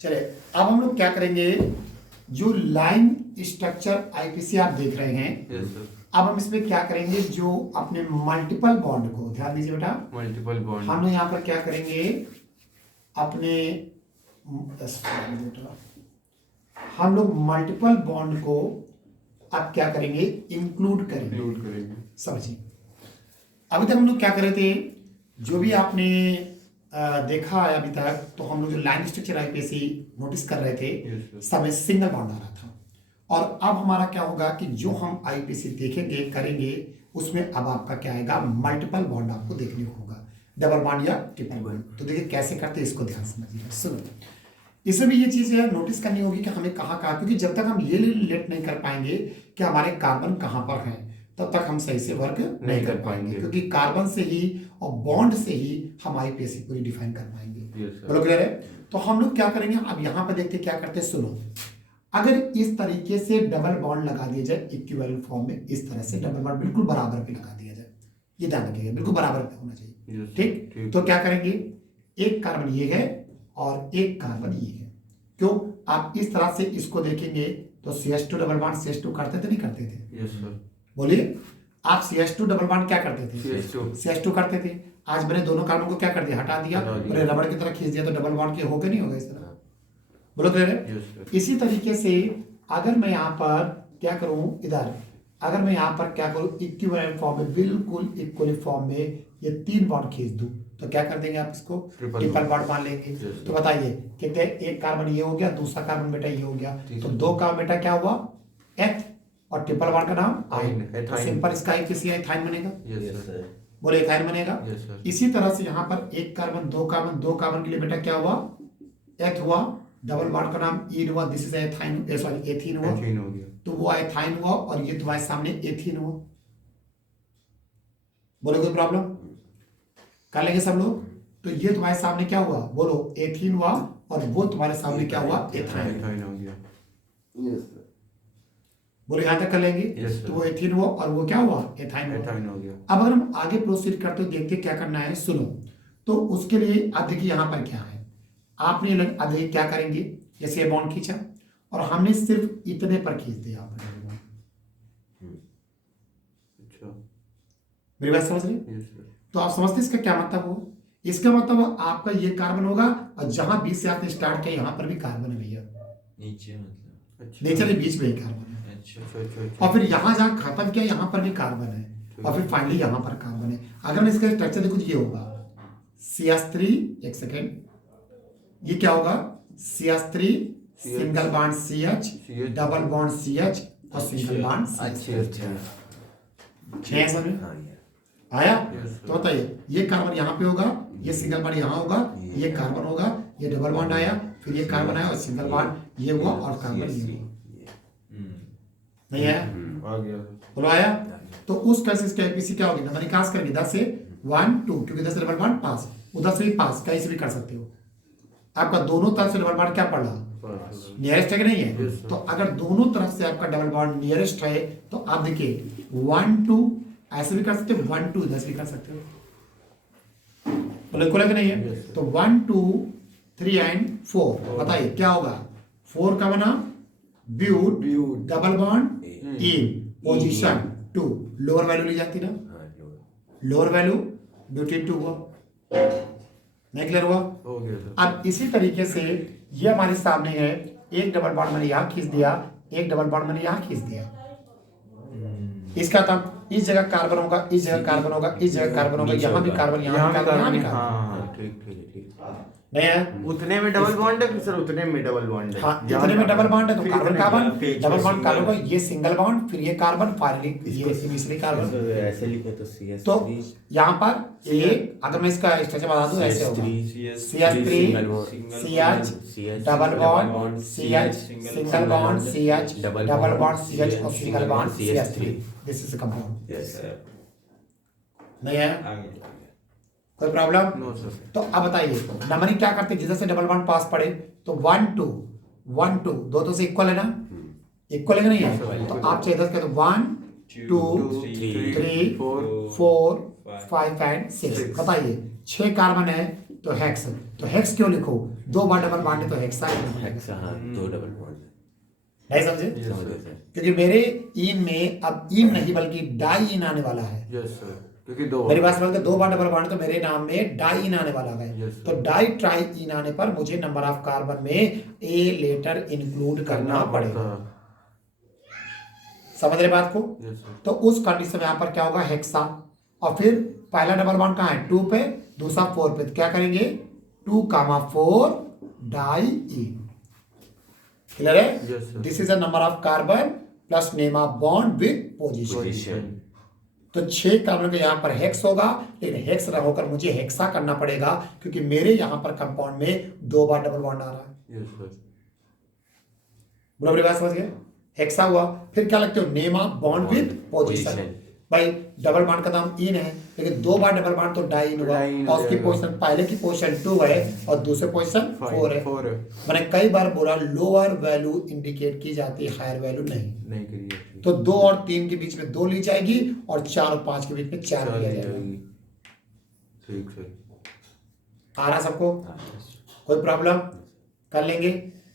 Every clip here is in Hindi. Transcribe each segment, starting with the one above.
चलिए अब हम लोग क्या करेंगे, जो लाइन स्ट्रक्चर आईपीसी आप देख रहे हैं, अब हम इसमें क्या करेंगे, जो अपने मल्टीपल बॉन्ड को, ध्यान दीजिए बेटा, मल्टीपल बॉन्ड हम लोग यहाँ पर क्या करेंगे, अपने हम लोग मल्टीपल बॉन्ड को अब क्या करेंगे, इंक्लूड करेंगे। समझिए, अभी तक हम लोग क्या कर रहे थे, जो भी आपने देखा है अभी तक, तो हम लोग जो लाइन स्ट्रक्चर आईपीसी नोटिस कर रहे थे, सब में सिंगल बॉन्ड आ रहा था। और अब हमारा क्या होगा कि जो हम आईपीसी देखेंगे करेंगे, उसमें अब आपका क्या आएगा, मल्टीपल बॉन्ड आपको देखने को होगा, डबल बॉन्ड या ट्रिपल बॉन्ड। तो देखिए कैसे करते हैं, इसको ध्यान समझिए। सुनो, इसमें भी ये चीज़ है नोटिस करनी होगी कि हमें कहाँ कहाँ, क्योंकि जब तक हम ये रिलेट नहीं कर पाएंगे कि हमारे कार्बन कहाँ पर हैं, तब तक हम सही से वर्क नहीं कर पाएंगे, क्योंकि कार्बन से ही और बॉन्ड से ही हम आईपीसी पूरी डिफाइन कर पाएंगे। बोलो क्लियर है? तो हम लोग क्या करेंगे, अब यहाँ पर देखते क्या करते हैं। सुनो, अगर इस तरीके से डबल बॉन्ड लगा दिया जाए इक्विवेलेंट फॉर्म में, इस तरह से डबल बॉन्ड बिल्कुल बराबर पे लगा दिया जाए, ये ध्यान रखिएगा, बिल्कुल बराबर पे होना चाहिए। ठीक, तो क्या करेंगे, एक कार्बन ये है और एक कार्बन ये है। क्यों, आप इस तरह से इसको देखेंगे तो CH2 डबल बॉन्ड CH2 करते थे नहीं करते थे? Yes sir. बोलिए, आप CH2 डबल बॉन्ड क्या करते थे? CH2 करते थे। आज मैंने दोनों कार्बन को क्या कर दिया, हटा दिया और रबड़ की तरह खींच दिया, तो डबल बॉन्ड के हो गए नहीं होगा इस तरह? बोलो क्लियर है? इसी तरीके से अगर मैं यहाँ पर क्या करूँ, इधर अगर मैं यहाँ पर क्या करूँ, इक्विवेलेंट फॉर्म में, बिल्कुल इक्वली फॉर्म में ये 3 बॉन्ड खींच दूं, तो क्या कर देंगे आप, इसको ट्रिपल बॉन्ड मान लेंगे। तो बताइए कितने, एक कार्बन ये हो गया, दूसरा कार्बन बेटा ये हो गया, तो 2 का बेटा क्या हुआ, एथ, और ट्रिपल बॉन्ड का नाम आइन। तो सिंपल इसका आईपीसी एथाइन बनेगा। बोले एथाइन बनेगा। इसी तरह से यहाँ पर एक कार्बन, दो कार्बन के लिए बेटा क्या हुआ, एथ हुआ, डबल बॉन्ड का नाम ईन हुआ, this is ethyne, sorry ethene हुआ, तो वो एथाइन हुआ, और ये तुम्हारे सामने एथीन हुआ। बोले कोई प्रॉब्लम, कर लेंगे सब लोग। तो ये तुम्हारे सामने क्या हुआ, बोलो एथीन हुआ, और वो तुम्हारे सामने क्या हुआ, एथाइन हो गया। बोले यहां तक कर लेंगे। तो वो एथीन हुआ और वो क्या हुआ, एथाइन हो गया। अब अगर हम आगे प्रोसीड करते हो, देखते क्या करना है। सुनो, तो उसके लिए अब देखिए यहाँ पर क्या है, आपने अब देखिए क्या करेंगे, जैसे ये बॉन्ड खींचा और हमने सिर्फ इतने पर खींच दिया, आपने मेरी बात समझ रहे? तो आप समझते इसका क्या मतलब हो, इसका मतलब आपका ये कार्बन होगा, और जहां बीच से आपने स्टार्ट किया यहां पर भी कार्बन है भैया, नीचे मतलब नेचर के बीच में ही कार्बन है। और फिर यहां जहां खत्म किया यहां पर भी कार्बन है, और फिर फाइनली यहां पर कार्बन है। अगर मैं इसका स्ट्रक्चर देखो, ये होगा CH3, एक सेकेंड, ये क्या होगा, CH3 single bond CH, double bond CH और सिंगल बॉन्ड CH। आया? तो बताइए, ये कार्बन यहाँ पे होगा, ये सिंगल बॉन्ड यहाँ होगा, ये कार्बन होगा, ये डबल बॉन्ड आया, फिर ये कार्बन आया और सिंगल बॉन्ड ये हुआ, और कार्बन ये हुआ। नहीं आया? बोलो आया? तो उस केस इसका आईपीसी क्या होगी, नंबर निकास करेंगे 10 से 1 2, क्योंकि 10 से डबल बॉन्ड पास, उधर से भी पास, कहीं से भी कर सकते हो। आपका दोनों तरफ से डबल बॉन्ड क्या पड़ रहा, नियरेस्ट है कि नहीं है? तो अगर दोनों तरफ से आपका डबल बॉन्ड नियरेस्ट है, तो आप देखिए 1 2 ऐसे भी कर सकते हो, 1 2 इधर से भी कर सकते हो। बोले खोला कि नहीं है? तो 1 2 3 एंड 4, बताइए क्या होगा, 4 का बना but, double bond in position 2, lower value ली जाती ना, लोअर वैल्यू ब्यूटेन 2 हुआ। नहीं क्लियर हुआ? अब इसी तरीके से ये हमारे सामने है, एक डबल बॉन्ड मैंने यहाँ खींच दिया, एक डबल बॉन्ड मैंने यहाँ खींच दिया। इसका तब इस जगह कार्बन होगा, इस जगह कार्बन होगा, इस जगह कार्बन होगा, यहाँ भी कार्बन, यहाँ भी कार्बन, यहाँ भी कार्बन। ठीक नहीं है? उतने में डबल बॉन्ड है सर, उतने में डबल बॉन्ड है। हाँ, इतने में डबल बॉन्ड है, तो carbon carbon, double bond carbon को, ये सिंगल बॉन्ड, फिर ये कार्बन, फाइनली ये तीसरी कार्बन। ऐसे लिखे तो CH3, तो यहाँ पर एक, अगर मैं इसका स्ट्रक्चर बता दूं, ऐसे होगा CH3 CH double bond CH single bond CH double bond CH और single bond CH3, this is a compound. नहीं है? कोई प्रॉब्लम? No sir. तो अब बताइए, नंबरिंग क्या करते हैं, जिधर से डबल बॉन्ड पास पड़े, तो 1 2 1 2 दो तो से इक्वल है ना, इक्वल है कि नहीं है? तो आप चाहिए इधर कहते 1 2 3 4 5 एंड 6, बताइए 6 कार्बन है, तो हेक्स, तो हेक्स क्यों लिखो, 2 बार डबल बॉन्ड है तो हेक्सा हेक्सा, हाँ, 2 डबल बॉन्ड नहीं समझे? समझ गए सर। क्योंकि मेरे इन में अब इन नहीं बल्कि डाई इन आने वाला है। यस सर, क्योंकि दो मेरी बात समझते, 2 बार डबल बॉन्ड तो मेरे नाम में डाई इन आने वाला है। Yes, sir. तो डाई ट्राई इन आने पर मुझे नंबर ऑफ कार्बन में ए लेटर इंक्लूड करना पड़ेगा। समझ रहे बात को? यस सर, तो उस कंडीशन में यहाँ पर क्या होगा, हेक्सा, और फिर पहला डबल बॉन्ड कहाँ है, 2 पे, दूसरा 4 पे, तो क्या करेंगे 2,4 डाई इन। क्लियर है? Yes, sir. This is the number of carbon plus name of bond with position. Position. तो 6 कार्बन का यहाँ पर हेक्स होगा, लेकिन हेक्स ना होकर मुझे हेक्सा करना पड़ेगा क्योंकि मेरे यहाँ पर कंपाउंड में 2 बार डबल बॉन्ड आ रहा है। यस सर, बराबर बात समझ गए? हेक्सा हुआ, फिर क्या लगते हो, name of bond with position. Position। भाई डबल बॉन्ड का नाम इन है, लेकिन 2 बार डबल बॉन्ड तो डाई इन हुआ, डाई-इन और उसकी हो जाएगा। पोजीशन, पहले की पोजीशन 2 है और दूसरे पोजीशन 4 है। 4 है, मैंने कई बार बोला लोअर वैल्यू इंडिकेट की जाती है, हायर वैल्यू नहीं। नहीं करिए तो 2 और 3 के बीच में 2 ली जाएगी और 4 और 5 के बीच में 4 लिया जाएगा। ठीक सर, आ रहा सबको? कोई प्रॉब्लम? कर लेंगे।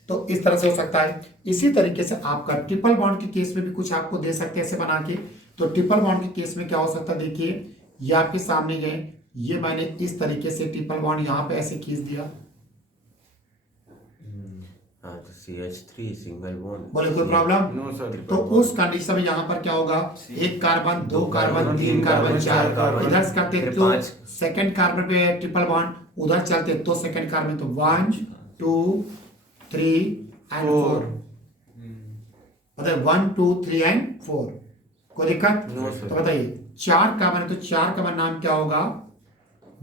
तो इस तरह से हो सकता है। इसी तरीके से आपका ट्रिपल बॉन्ड के केस में भी कुछ आपको दे सकते हैं ऐसे बना के। तो ट्रिपल बॉन्ड के केस में क्या हो सकता है, देखिए ये आपके सामने है, ये मैंने इस तरीके से ट्रिपल बॉन्ड यहाँ पे ऐसे खींच दिया, हाँ, तो CH3 सिंगल बॉन्ड। बोले कोई प्रॉब्लम? नो सर, तो उस कंडीशन में यहाँ पर क्या होगा, 1 कार्बन, 2 कार्बन, 3 कार्बन, 4 कार्बन, इधर से करते फिर तो 5। सेकंड कार्बन पे ट्रिपल बॉन्ड, उधर चलते तो सेकंड कार्बन, तो 1 2 3 एंड 4, मतलब 1 2 3 एंड 4। कोई दिक्कत? No, sir. तो बताइए 4 कार्बन है तो 4 का नाम क्या होगा,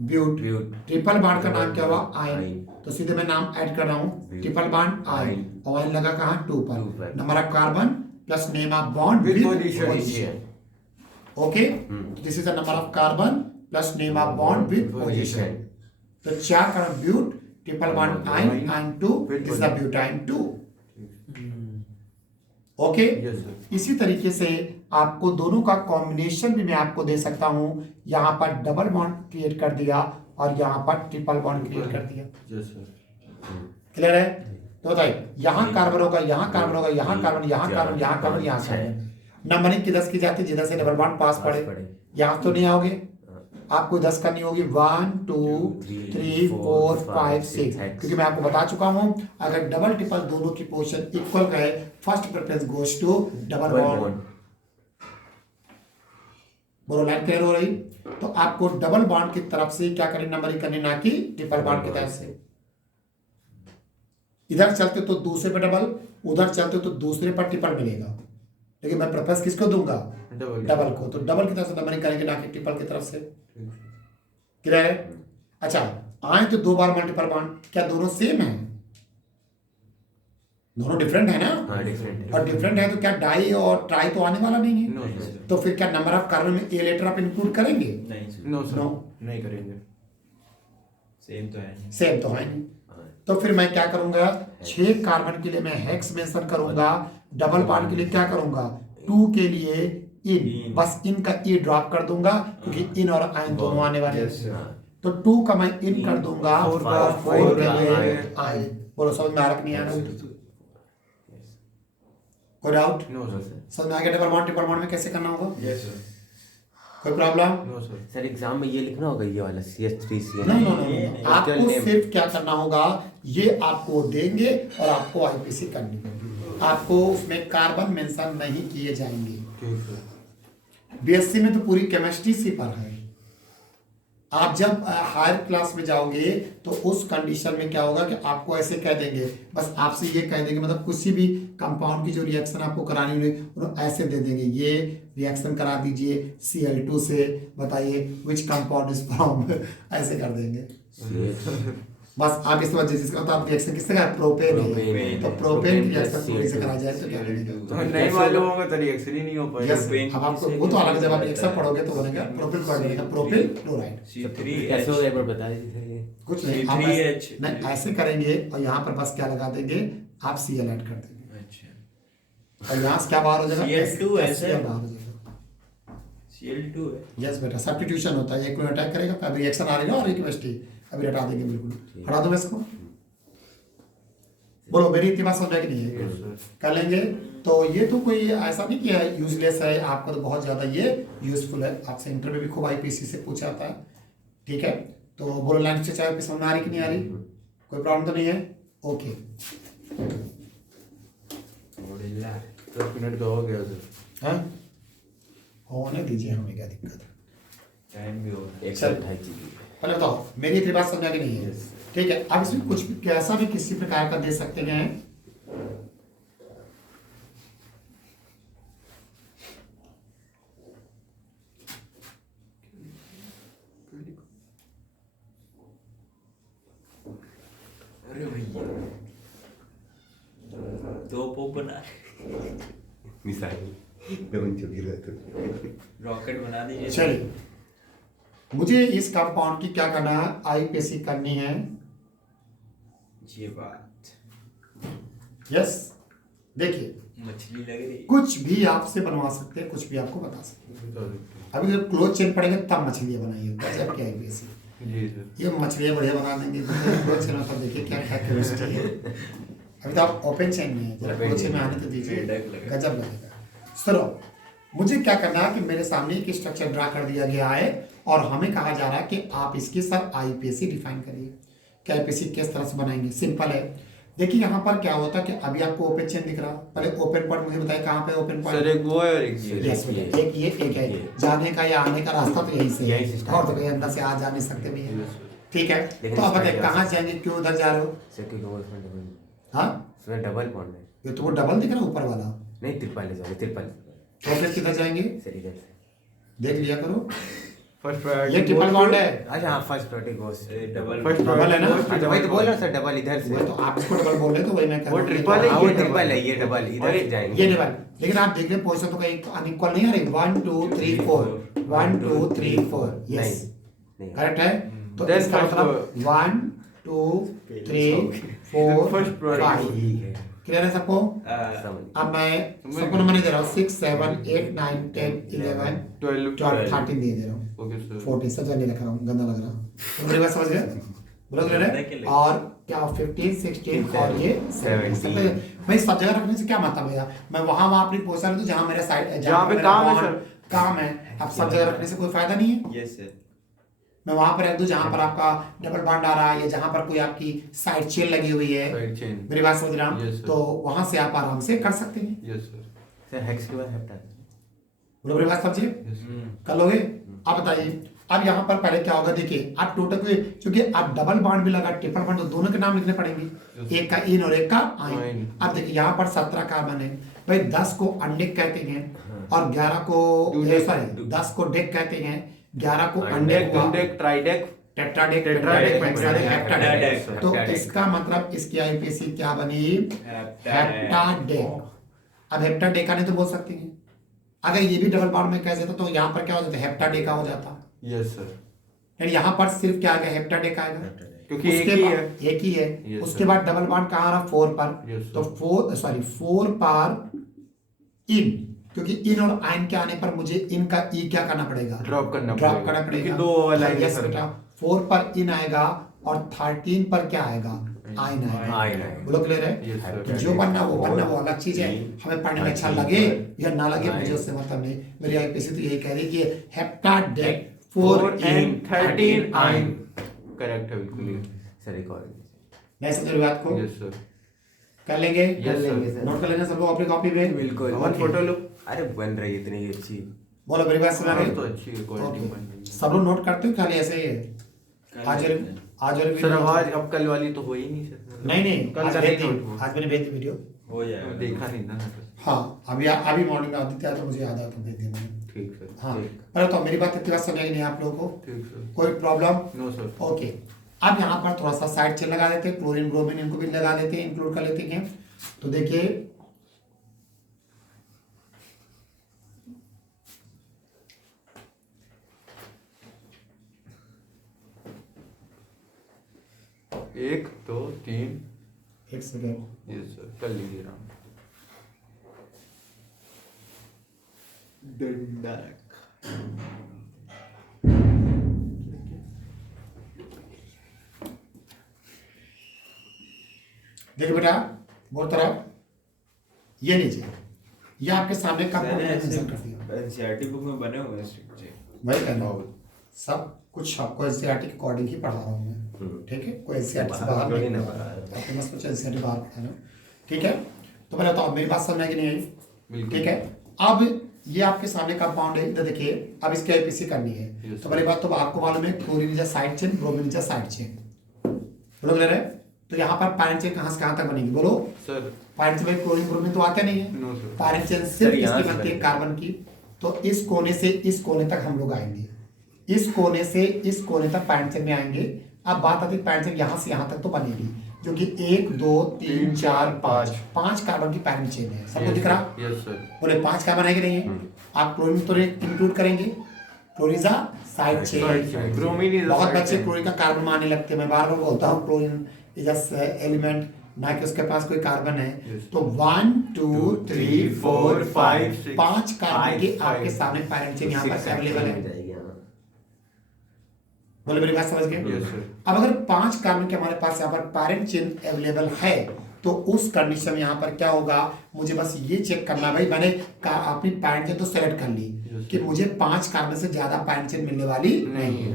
ब्यूट। ब्यूट। ट्रिपल बॉन्ड का नाम क्या हुआ, आयन। आयन। तो सीधे मैं नाम ऐड कर रहा हूँ, but. Triple bond yne, yne. और आयन लगा कहाँ, 2 2 पर। पर। Number of carbon plus name of bond With with position. Position. Okay, this is the number of carbon plus name of bond with position. तो 4 carbon but, triple bond yne, yne 2, this is the butyne 2। Okay, yes sir, इसी तरीके से आपको दोनों का कॉम्बिनेशन भी मैं आपको दे सकता हूं। यहां पर डबल बॉन्ड क्रिएट कर दिया और यहां पर ट्रिपल बॉन्ड क्रिएट कर दिया। यस सर, क्लियर है? तो बताइए यहां कार्बन होगा, यहां कार्बन होगा, यहां कार्बन, यहां कार्बन, यहां कार्बन, यहां कार्बन। नंबरिंग किधर की जाती है, जिधर से डबल बॉन्ड पास पड़े। यहां तो नहीं आओगे, आपको 10 करनी होगी, 1 2 3 4 5 6, क्योंकि मैं आपको बता चुका हूं अगर डबल ट्रिपल दोनों की पोजीशन इक्वल है, first preference goes to double bond. बोलो लाइन क्लियर हो रही? तो आपको डबल बॉन्ड की तरफ से क्या करनी, नंबरिंग करनी, ना कि ट्रिपल बॉन्ड की तरफ से। इधर चलते तो दूसरे पे डबल, उधर चलते तो दूसरे पर ट्रिपल मिलेगा, लेकिन मैं प्रेफरेंस किसको दूंगा, डबल को। तो डबल की तरफ से नंबरिंग करेंगे, ना कि ट्रिपल की तरफ से। क्लियर है? अच्छा, आए तो 2 बार मल्टीपल बॉन्ड, क्या दोनों सेम है? दोनों डिफरेंट है ना? हाँ, डिफरेंट है। और डिफरेंट है तो क्या डाई और ट्राई तो आने वाला नहीं नो है। सर, तो फिर क्या नंबर ऑफ कार्बन में ए लेटर आप इंक्लूड करेंगे? नहीं सर, नो सर, No. नहीं करेंगे। सेम तो है नहीं। सेम तो है नहीं। हाँ, तो फिर मैं क्या करूंगा, 6 कार्बन के लिए मैं हेक्स मेंशन करूंगा, डबल बॉन्ड के लिए क्या करूंगा, 2 के लिए इन, बस इन का ई ड्रॉप कर दूंगा क्योंकि इन और आयन दोनों आने वाले यस हैं। सर, तो 2 का मैं इन कर दूंगा और 4 के लिए आयन। आयन। बोलो समझ में आ रहा कि नहीं आ रहा? कोई डाउट? नो सर, समझ में आ गया? डबल बॉन्ड ट्रिपल बॉन्ड में कैसे करना होगा? यस सर, कोई problem? No sir, sir exam में ये लिखना होगा, ये वाला CH3 no no CH। No, आपको सिर्फ क्या करना होगा, ये आपको देंगे और आपको आईपीसी करनी होगी। आपको उसमें कार्बन मेंशन नहीं किए जाएंगे। ठीक सर, बीएससी में तो पूरी केमिस्ट्री सी पर है। आप जब हायर क्लास में जाओगे तो उस कंडीशन में क्या होगा कि आपको ऐसे कह देंगे, बस आपसे ये कह देंगे, मतलब किसी भी कंपाउंड की जो रिएक्शन आपको करानी होगी उन्हें ऐसे दे देंगे, ये रिएक्शन करा दीजिए Cl2 से, बताइए विच कंपाउंड इज फॉर्म, ऐसे कर देंगे। बस आप इस वजह जिसका तो आप रिएक्शन किससे करा, प्रोपेन है, प्रोपेन। तो प्रोपेन की रिएक्शन प्रोपेन पूरी से करा जाए तो क्या बनेगा? तो नहीं मालूम होगा तो रिएक्शन ही नहीं हो पाएगा। यस, अब आपको वो तो अलग, जब आप रिएक्शन पढ़ोगे तो बनेगा प्रोपिल क्लोराइड बनेगा, प्रोपिल क्लोराइड। कैसे होगा एक बार बता दीजिए। कुछ नहीं, आप C3H नहीं ऐसे करेंगे और यहाँ पर बस क्या लगा देंगे, आप Cl ऐड कर देंगे अच्छा, और यहाँ से क्या बाहर हो जाएगा, Cl2 है HCl सर। बाहर हो जाएगा। Cl2 है। यस बेटा, सब्स्टिट्यूशन होता है, एक अटैक करेगा, फिर रिएक्शन आ रही है और एक केमिस्ट्री, अभी हटा देंगे बिल्कुल, हटा दो इसको। बोलो मेरी इतनी बात समझ में कि नहीं है? कर लेंगे। तो ये तो कोई ऐसा नहीं कि यूजलेस है, आपको तो बहुत ज्यादा ये यूजफुल है, आपसे इंटरव्यू भी खूब आईपीसी से पूछा जाता है, ठीक है। तो बोलो लाइन से चाहे समझ में आ रही कि नहीं आ रही, कोई प्रॉब्लम तो नहीं है? ओके, 10 मिनट तो हो गया सर। हाँ होने दीजिए, हमें क्या दिक्कत है। टाइम भी हो गया। 128 GB। पहले बताओ मेरी इतनी बात समझा कि नहीं है? ठीक है। अब इसमें कुछ भी कैसा भी किसी प्रकार का दे सकते हैं। अरे भैया दो पोप बना, मिसाइल गगन चुकी रहती। रॉकेट बना दीजिए। चलिए, मुझे इस कंपाउंड की क्या करना है, आईपीसी करनी है। ये बात यस, देखिए मछली लग रही। कुछ भी आपसे बनवा सकते हैं, कुछ भी आपको बता सकते हैं। अभी जब क्लोज चेन पड़ेगा तब मछलियाँ बनाइए, गजब की आईपीसी। जी सर। ये मछलियाँ बढ़िया बना देंगे क्लोज चेन में, तब देखिए क्या क्या केमिस्ट्री है। अभी तो आप ओपन चेन में है, जरा क्लोज चेन में आने तो दीजिए, गजब लगेगा। सुनो, मुझे क्या करना है कि मेरे सामने एक स्ट्रक्चर ड्रा कर दिया गया है और हमें कहा जा रहा है कि आप इसकी सर आईपीसी डिफाइन करिए कि आईपीसी किस तरह से बनाएंगे। सिंपल है, देखिए यहाँ पर क्या होता है कि अभी आपको ओपन चेन दिख रहा है। पहले ओपन पॉइंट मुझे बताइए कहाँ पे ओपन पॉइंट? सर एक वो है और एक ये। यस बेटा, एक ये एक है, जाने का या आने का रास्ता तो यहीं से है, और तो कहीं अंदर से आ जा नहीं सकते भी है, ठीक है। तो अब बताइए कहाँ जाएंगे, क्यों उधर जा रहे हो? सेकंड वो इसमें डबल, हाँ इसमें डबल बॉन्ड है। ये तो वो डबल दिख रहा है ऊपर वाला, नहीं त्रिपाल ले जाओगे, त्रिपाल। तो फिर किधर जाएंगे सर इधर से। देख लिया करो, फर्स्ट ये प्रायोरिटी ट्रिपल बॉन्ड है। अच्छा हाँ, फर्स्ट प्रायोरिटी गोस। डबल फर्स्ट डबल है ना? हाँ तो वही तो बोल रहा हूँ सर, डबल इधर से। वही तो आप इसको डबल बोल रहे तो वही मैं कह वो रहा हूँ। ट्रिपल है, हाँ वो ये ट्रिपल है, ये डबल इधर से जाएंगे। ये डबल, लेकिन आप देख रहे हैं पोजीशन तो कहीं अनइक्वल नहीं आ रही। 1 2 3 4, 1 2 3 4, यस नहीं करेक्ट है। तो Then इसका first मतलब 1 2 3 4 first priority 5, ठीक है, क्लियर है सबको? समझ। अब मैं सबको नंबर नहीं दे रहा हूँ, 6 7 8 9 10 11 12 12 13 दे रहा हूँ, ओके सर। 14 सब नहीं लिख रहा हूँ, गंदा लग रहा है। तो मेरी बात समझ गए? बोलो क्लियर है? और क्या 15 16 और ये 17। भाई सब जगह रखने से क्या मतलब है यार, मैं वहां अपनी पोजीशन तो जहां मेरा साइड जहाँ पे काम है सर। काम है, अब सब जगह रखने से कोई फायदा नहीं है। Yes sir. मैं वहां पर रख दूं जहां पर आपका डबल बॉन्ड आ रहा है या जहां पर कोई आपकी साइड चेन लगी हुई है, साइड चेन। मेरी बात समझ रहा हूं, Yes, sir. तो वहां से आप आराम से कर सकते हैं। Yes sir. सर हेक्स के बाद हेप्टा। बोलो मेरी बात समझिए, कर लोगे? आप बताइए अब यहाँ पर पहले क्या होगा, देखिए आप टोटल क्योंकि आप डबल बॉन्ड भी लगा ट्रिपल बॉन्ड, तो दोनों के नाम लिखने पड़ेंगे, एक का इन और एक का आइन। आइन। अब देखिए यहाँ पर 17 कार्बन है भाई, 10 को अनडेक कहते हैं और 11 को डुडेक। सॉरी 10 को डेक कहते हैं, 11 को डेक, अनडेक हुआ, डेक, ट्राइडेक, टेट्राडेक, टेट्राडेक, पेंटाडेक, हेक्साडेक, हेप्टाडेक। हेप्टाडेक। तो इसका मतलब इसकी आईपीसी क्या बनी? हेप्टाडेक। अब हेप्टाडेका नहीं तो बोल सकते हैं, अगर ये भी डबल बॉन्ड में कह देता तो यहाँ पर क्या हो जाता, हेप्टाडेका हो जाता। Yes sir. यानी यहाँ पर सिर्फ क्या आ गया, हेप्टाडेका आएगा, क्योंकि एक उसके ही बाद है। एक ही है। Yes, उसके sir. बाद डबल बॉन्ड कहाँ आ रहा, 4 पर, Yes, sir. तो 4 पर इन, क्योंकि इन और आइन के आने पर मुझे इन का ई क्या करना पड़ेगा, ड्रॉप करना ड्रॉप करना पड़ेगा। क्योंकि दो लाइन यस बेटा, 4 पर इन आएगा और 13 पर क्या आएगा, आइन आएगा। आइन आएगा। बोलो क्लियर है? Yes, sir. तो जो बनना वो अलग चीज है, हमें पढ़ने में अच्छा लगे या ना लगे मुझे उससे मतलब नहीं। मेरी आईपीसी तो यही कह रही है कि हेप्टाडेक 4 इन 13 आइन करेक्ट है बिल्कुल ये। सर एक और। नहीं समझ रहे बात को? Yes sir. कर लेंगे? Yes, sir. नोट कर लेना सब लोग अपनी कॉपी में। बिल्कुल। वन फोटो लो। अरे बन रही है इतनी अच्छी। बोलो मेरी बात सुना तो रहे? अच्छी है क्वालिटी बन रही है। सब लोग नोट करते हो खाली ऐसे ही है? आज वाली सर वीडियो- आवाज अब कल वाली तो हो ही नहीं सर। नहीं कल आज का भेज नहीं दी, आज मैंने भेज दी वीडियो। हो जाएगा। देखा नहीं था ना सर। हाँ अभी मॉर्निंग में आदित्य आया तो मुझे याद आया तो भेज दिया मैंने। ठीक सर। हाँ पर तो मेरी बात इतनी बात समझ आई नहीं आप लोगों को? ठीक सर। कोई प्रॉब्लम? No sir. ओके, अब यहाँ पर थोड़ा सा साइड चेन लगा देते हैं, क्लोरीन ब्रोमीन इनको भी लगा लेते हैं, इंक्लूड कर लेते हैं। तो देखिए एक दो तीन। एक सेकेंड, यस सर कर लीजिए राम। डंडक। देखिए बेटा वो तरफ ये लीजिए, ये आपके सामने का मैंने मेंशन कर दिया, ऐसे एनसीईआरटी बुक में बने हुए हैं स्ट्रक्चर। वही कहना सब कुछ आपको एनसीईआरटी के अकॉर्डिंग ही पढ़ा रहा हूँ मैं, ठीक है, कोई एनसीईआरटी से बाहर नहीं ना पढ़ा रहा है, आपके पास कुछ एनसीईआरटी बाहर पढ़ा रहा है, ठीक है। तो पहले तो आप मेरी बात समझ में कि नहीं आई, ठीक है। अब ये आपके सामने कंपाउंड है, इधर देखिए, अब इसकी आईपीसी करनी है। तो पहली बात तो आपको मालूम है chlorine is a side chain, bromine is a side chain, बोलो क्लियर है। तो यहाँ पर पैरेंट चेन कहाँ से कहाँ तक बनेगी, बोलो sir. Parent chain chlorine bromine तो आते नहीं है, नो सर। पैरेंट चेन सिर्फ यहाँ इसकी से बनती है बनेगी। कार्बन की। तो इस कोने से इस कोने तक हम लोग आएंगे, इस कोने से इस कोने तक पैरेंट चेन में आएंगे। अब बात आती है पैरेंट चेन यहाँ से यहाँ तक तो बनेगी, जो कि 1 2 3 4 5 कार्बन की पैरेंट चेन है, सबको दिख रहा। Yes sir. बोले 5 कार्बन है कि नहीं है। आप क्लोरीन तो इंक्लूड करेंगे, chlorine side chain. Bromine is बहुत बच्चे क्लोरीन का कार्बन मानने लगते हैं, मैं बार बार बोलता हूँ क्लोरीन इज एलिमेंट, ना कि उसके पास कोई कार्बन है। तो 1 2 3 4 5 5 कार्बन की आपके सामने पैरेंट चेन यहाँ पर अवेलेबल है, बोले मेरी बात समझ गए। Yes sir. अब अगर 5 कार्बन के हमारे पास यहाँ पर पैरेंट चेन अवेलेबल है, तो उस कंडीशन में यहाँ पर क्या होगा, मुझे बस ये चेक करना, भाई मैंने अपनी पैरेंट चेन तो सेलेक्ट कर ली कि मुझे 5 कार्बन से ज्यादा पैरेंट चेन मिलने वाली नहीं है।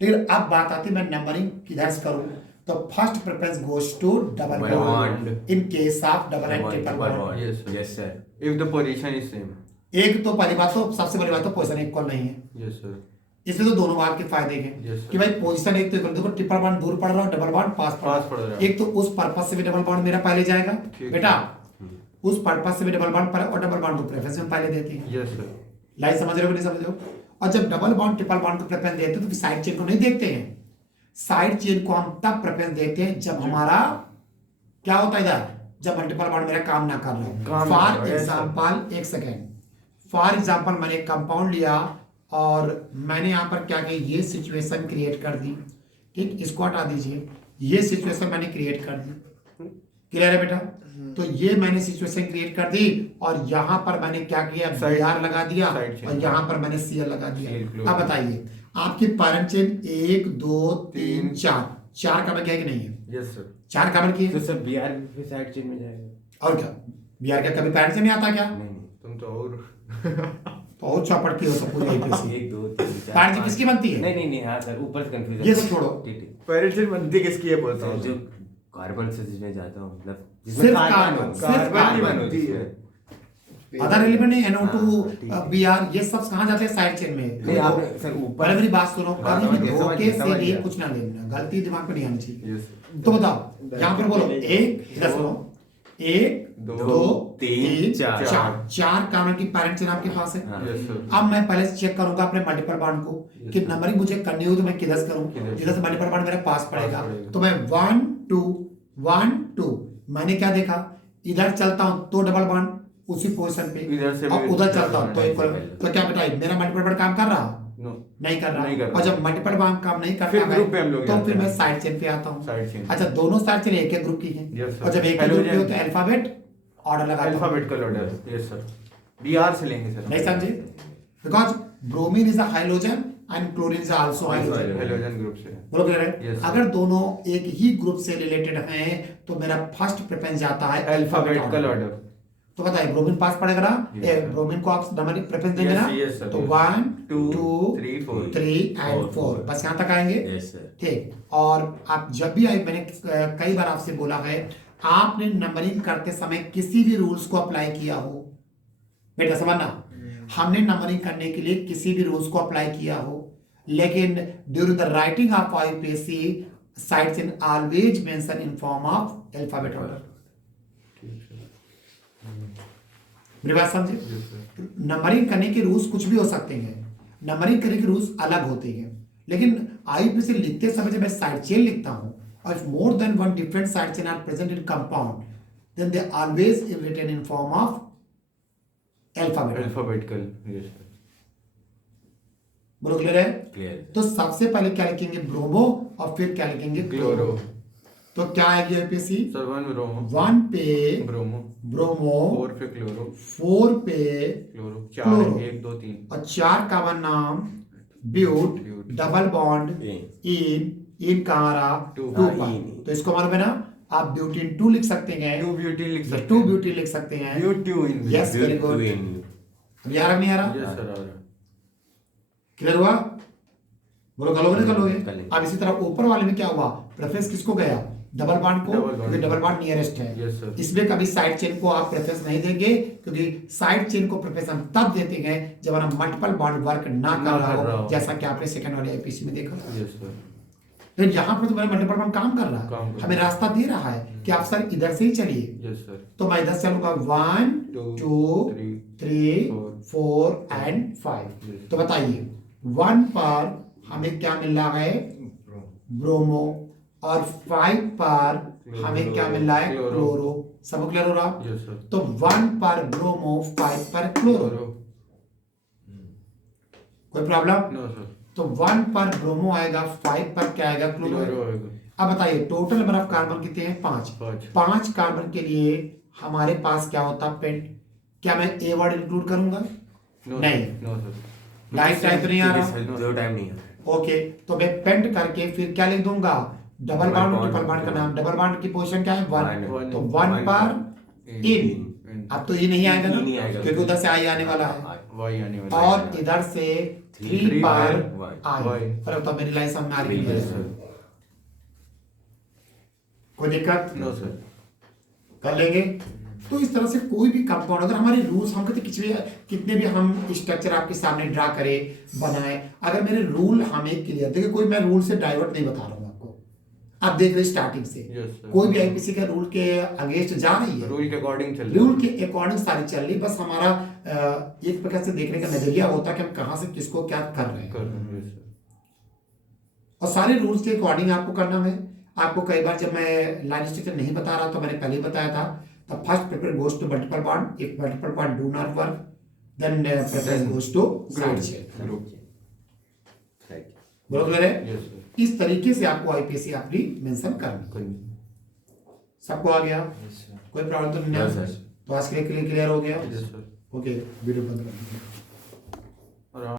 लेकिन अब बात आती है मैं नंबरिंग किधर से करूं, तो first preference goes to double bond in case of double and triple bond. Yes sir. If the position is same. एक तो पहली बात तो सबसे बड़ी बात तो पोजीशन इक्वल नहीं है, यस सर। इसमें तो दोनों बात के फायदे हैं Yes, sir. कि भाई पोजीशन एक तो इक्वल, देखो ट्रिपल बॉन्ड दूर पड़ रहा है, डबल बॉन्ड पास पड़ पास पड़ रहा रहा है। है। एक तो उस पर्पस से भी डबल बॉन्ड मेरा पहले जाएगा ठीक बेटा, उस पर्पस से भी डबल बॉन्ड पर, और डबल बॉन्ड को प्रेफरेंस में पहले देती है। Yes sir. लाइन समझ रहे हो नहीं समझ रहे हो। और जब डबल बॉन्ड ट्रिपल बॉन्ड को प्रेफरेंस देते हैं तो साइड चेन को नहीं देखते हैं, साइड चेन को हम तब प्रेफरेंस देते हैं जब हमारा क्या होता है इधर, जब मल्टीपल बॉन्ड मेरा काम ना कर रहा हो। फॉर एग्जाम्पल, एक सेकेंड, फॉर एग्जाम्पल मैंने एक कंपाउंड लिया और मैंने यहाँ पर क्या किया, ये सिचुएशन क्रिएट कर दी, ठीक, इसको हटा दीजिए, ये सिचुएशन मैंने क्रिएट कर दी, क्लियर है बेटा। तो ये मैंने सिचुएशन क्रिएट कर दी और यहाँ पर मैंने क्या किया, BR लगा दिया और यहाँ पर मैंने CL लगा दिया। अब बताइए आपकी पैरेंट चेन 1 2 3 4 कार्बन की है कि नहीं है, यस सर। 4 कार्बन की है। तो सर बीआर भी साइड चेन में जाएगा और क्या BR का कभी पैरेंट चेन नहीं आता क्या, नहीं तुम तो और तो और चौपट की हो सब पूरी आईपीसी। 1 2 3 4 पैरेंट चेन किसकी बनती है, नहीं नहीं हाँ सर, ऊपर से कंफ्यूजन, ये सब छोड़ो, ठीक ठीक। पैरेंट बनती किसकी है बोलता सर हूँ। जो कार्बन से जिसमें जाता हूँ, मतलब सिर्फ कार्बन, सिर्फ कार्बन की कार्बन, बनती है। अदर एलिमेंट नहीं, NO2 ठीक है। BR ये सब कहाँ जाते हैं, साइड चेन में। नहीं आपने सर ऊपर पहले मेरी बात सुनो, कभी भी समझ धोखे गया, से समझ भी गया। कुछ ना लेना, गलती दिमाग में नहीं आनी चाहिए। यस। तो बताओ यहाँ पर बोलो, एक इधर सुनो, 1 दो, 2 तीन, 3 चार। 4 कार्बन की पैरेंट चेन आपके पास है। हाँ। Yes sir. अब मैं पहले से चेक करूंगा अपने मल्टीपल बॉन्ड को कि नंबरिंग मुझे करनी हो तो मैं किधर से करूं, किधर से? जिधर से मल्टीपल बॉन्ड मेरे पास पड़ेगा। पड़ेगा। तो मैं 1 2 1 2 मैंने क्या देखा, इधर चलता हूं तो डबल बॉन्ड उसी पोजीशन पे, इधर से और भी उधर चलता हूं तो डबल इक्वल। बॉन्ड। तो क्या बेटा मेरा मल्टीपल बॉन्ड काम कर रहा, नो। नहीं कर नहीं कर रहा। रहा। और जब मल्टीपल बॉन्ड काम नहीं करता फिर है, ग्रुप पे हम लोग तो जाते फिर हैं। मैं साइड चेन पे आता हूं। Side chain. अच्छा दोनों साइड चेन एक एक ग्रुप की है, Yes, sir. और जब एक ही ग्रुप की हो तो Halogen। अल्फाबेट ऑर्डर लगाता हूं। Alphabetical order. Yes sir. BR से लेंगे सर। नहीं समझे, because bromine is a hydrogen and chlorine is also hydrogen. Halogen group से। बोलो क्लियर है। Yes, sir. अगर दोनों एक ही ग्रुप से रिलेटेड हैं तो मेरा फर्स्ट प्रेफरेंस जाता है अल्फाबेटिकल ऑर्डर। तो बताइए ब्रोमीन पास पड़ेगा ना, Yes, ये sir. ब्रोमीन को आप नंबर प्रेफरेंस देंगे Yes, ना, yes, sir. तो Yes. 1 Two, 2 three, four. 3 and 4 बस यहाँ तक आएंगे। Yes sir. ठीक, और आप जब भी आए, मैंने कई बार आपसे बोला है, आपने नंबरिंग करते समय किसी भी रूल्स को अप्लाई किया हो, बेटा समझना, हमने नंबरिंग करने के लिए किसी भी रूल्स को अप्लाई किया हो, लेकिन during the writing of IPC sides in always mention in form of alphabet order. मेरी बात समझे, यस सर। नंबरिंग करने के रूल्स कुछ भी हो सकते हैं, नंबरिंग करने के रूल्स अलग होते हैं, लेकिन आईपीसी लिखते समय जब मैं साइड चेन लिखता हूं और if more than one different side chain are present in compound, then they always is written in form of alphabet. Alphabetical. Yes sir. बोलो क्लियर है। क्लियर। तो सबसे पहले क्या लिखेंगे, ब्रोमो, और फिर क्या लिखेंगे, क्लोरो। तो क्या आएगी आईपीसी, सर 1 ब्रोमो। 1 पे ब्रोमो। ब्रोमो, 4 पे क्लोरो। 4 पे क्लोरो। क्लोरो। 4 1 2 3। और 4 का वन नाम ब्यूट, ब्यूट। डबल बॉन्ड इन, इन कहाँ रहा, Two. 2 हाँ, पर, इन। तो इसको मालूम है ना। आप ब्यूटीन 2 लिख सकते हैं, टू ब्यूटी लिख सकते 2 ब्यूटी लिख सकते हैं। Beauty in yes, very good. अभी आ रहा नहीं आ रहा? यस सर आ रहा क्लियर हुआ? बोलो करोगे नहीं करेंगे। करोगे? अब इसी तरह ऊपर वाले में क्या हुआ, प्रेफरेंस किसको गया, डबल बॉन्ड को, डबल बॉन्ड। क्योंकि डबल बॉन्ड नियरेस्ट है। Yes, sir. इसमें कभी साइड चेन को आप प्रेफरेंस नहीं देंगे, क्योंकि साइड चेन को प्रेफरेंस हम तब देते हैं जब हमारा मल्टीपल बॉन्ड वर्क ना कर रहा हो, जैसा कि आपने सेकंड वाले आईपीसी में देखा। यस सर लेकिन यहाँ पर तो मेरा मल्टीपल बॉन्ड काम कर रहा काम है, कर हमें रास्ता दे रहा है कि आप सर इधर से ही चलिए। यस सर तो मैं इधर से चलूंगा 1 Two, 2 three, 3 four, 4 and 5। Yes. तो बताइए 1 पर हमें क्या मिल रहा है, ब्रोमो, और 5 पर हमें क्या मिल रहा है, क्लोरो। क्लोरो। सब क्लियर हो रहा? यस सर तो 1 पर ब्रोमो, 5 पर क्लोरो, कोई प्रॉब्लम? नो सर तो 1 पर ब्रोमो आएगा, 5 पर क्या आएगा, क्लोरो क्लोरो आएगा। आएगा अब बताइए टोटल नंबर ऑफ कार्बन कितने हैं, 5। पाँच 5 कार्बन के लिए हमारे पास क्या होता है, पेंट। क्या मैं ए वर्ड इंक्लूड करूंगा? नो नहीं। नो सर डाइस टाइप तो नहीं आ रहा। दो टाइम नहीं है। ओके, तो मैं पेंट करके फिर क्या लिख दूंगा, double Double bond, bond, triple bond का नाम। डबल बॉन्ड की पोजीशन क्या है, 1। One. तो 1 पर इन। इन अब तो ये नहीं आएगा ना, ये नहीं आएगा। क्योंकि उधर से आई आने वाला है, वाई आने वाला और इधर से 3 Three पर पर आई। Y। पर तो मेरी लाइन समझ में आ रही है? Yes, sir. कोई दिक्कत? नो सर कर लेंगे। तो इस तरह से कोई भी कंपाउंड, अगर हमारे रूल्स, हम कहते कितने भी हम स्ट्रक्चर आपके सामने ड्रा करें, बनाए, अगर मेरे रूल हमें क्लियर, देखिए कोई मैं रूल से डाइवर्ट नहीं बता रहा हूँ आपको, आप देख रहे स्टार्टिंग से यस सर कोई भी आईपीसी का रूल के अगेंस्ट जा रही है, रूल के अकॉर्डिंग चल रहा रूल के अकॉर्डिंग सारी चल रही, बस हमारा एक प्रकार से देखने का नजरिया होता है कि हम कहाँ से किसको क्या कर रहे हैं, कर रहे हैं। यस सर और सारे रूल्स के अकॉर्डिंग आपको करना है। आपको कई बार जब मैं लाइन स्ट्रक्चर नहीं बता रहा तो मैंने पहले ही बताया था, the first preference goes to multiple bond, if multiple bond do not work then preference goes to side chain. Group बोलो क्लियर है? यस सर इस तरीके से आपको आईपीसी अपनी मेंशन करनी है। सबको आ गया? कोई प्रॉब्लम तो नहीं No, है? sir. तो आज के लिए क्लियर हो गया? यस सर ओके, वीडियो बंद कर दीजिए। और